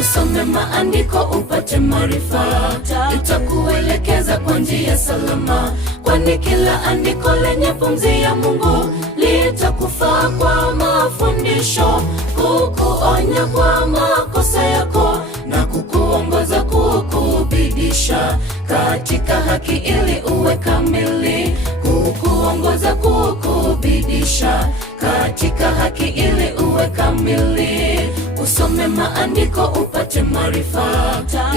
Usome maandiko upate maarifa, itakuelekeza kwa njia salama, kwani kila andiko lenye pumzi ya Mungu litakufaa kwa mafundisho, kukuonya kwa makosa yako na kukuongoza, kukubidisha katika haki ili uwe kamili, kukuongoza, kukubidisha katika haki ili uwe kamili. Usome maandiko upate maarifa,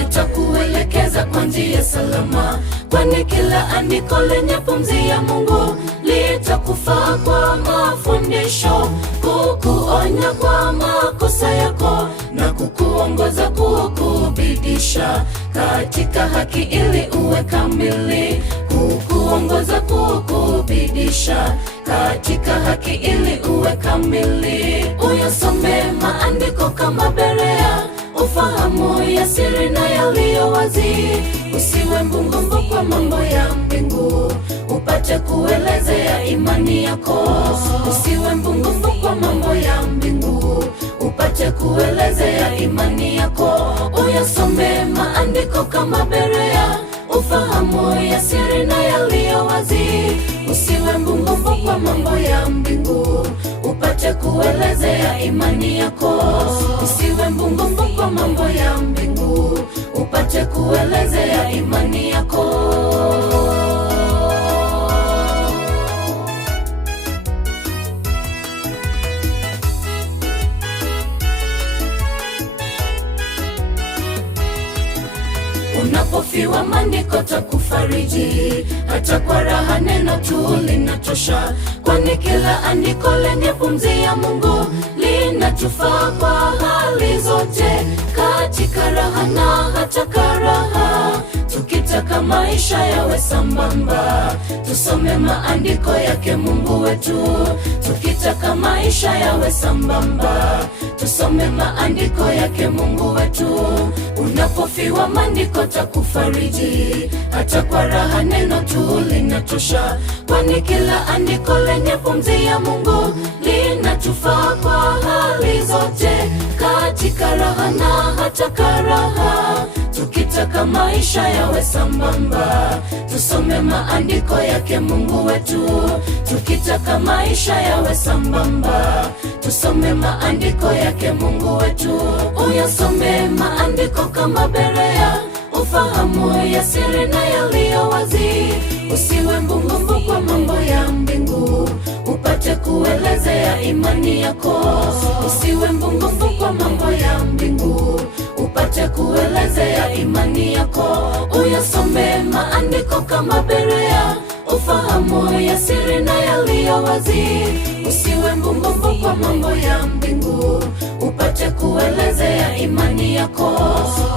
itakuelekeza kwa njia salama, kwani kila andiko lenye pumzi ya Mungu litakufaa kwa mafundisho, kukuonya kwa makosa yako na kukuongoza, kukubidisha katika haki ili uwe kamili, kukuongoza, kukubidisha katika haki ili uwe kamili. Uyasome maandiko kama Berea, ufahamu ya siri na yaliyo wazi. Usiwe mbungumbu kwa mambo ya mbingu, upate kuelezea imani yako. Usiwe mbungumbu kwa mambo ya mbingu, upate kuelezea imani yako. Uyasome maandiko kama Berea, ufahamu ya siri na yaliyo wazi. Usiwe mbungumbu kwa mambo ya mbingu, upate kuelezea imani yako. Usiwe mbungumbu kwa mambo ya mbingu, upate kuelezea imani yako. Unapofiwa maandiko takufariji, hata kwa raha neno tu linatosha, kwani kila andiko lenye pumzi ya Mungu linatufaa kwa hali zote, katika raha na hata karaha. Tukitaka maisha yawe sambamba, tusome maandiko yake Mungu wetu. Tukitaka maisha yawe sambamba, tusome maandiko yake Mungu wetu. Unapofiwa maandiko takufariji, hata kwa raha neno tu linatosha, kwani kila andiko lenye pumzi ya Mungu linatufaa kwa hali zote, katika raha na hata karaha. Tukitaka maisha yawe sambamba, tusome maandiko yake Mungu wetu. Tukitaka maisha yawe sambamba, tusome maandiko yake Mungu wetu. Uyasome maandiko kama Berea, ufahamu ya siri na yaliyo wazi. Usiwe mbungumbu kwa mambo ya mbingu, upate kuelezea imani yako. Usiwe mbungumbu kwa mambo ya mbingu, upate kuelezea imani yako. Uyasome maandiko kama Berea, ufahamu ya siri na yaliyo wazi. Usiwe mbungumbu kwa mambo ya mbingu, upate kuelezea imani yako.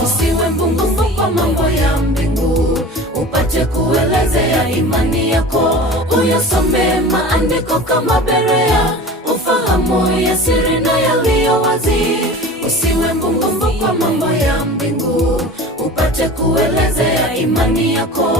Usiwe mbungumbu kwa mambo ya mbingu, upate kuelezea imani yako. Uyasome maandiko kama Berea, ufahamu ya siri na yaliyo wazi. Usiwe mbungumbu kwa mambo ya mbingu, upate kuelezea imani yako.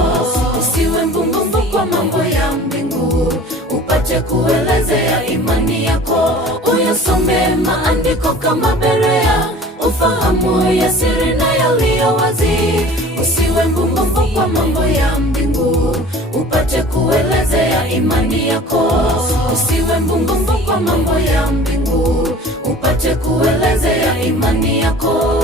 Usiwe mbungumbu kwa mambo ya mbingu, upate kuelezea imani yako. Uyasome maandiko kama Berea, ufahamu ya siri na yaliyo wazi. Usiwe mbungumbu kwa mambo ya mbingu, upate kuelezea imani yako. Usiwe mbungumbu kwa mambo ya mbingu, upate kuelezea imani yako.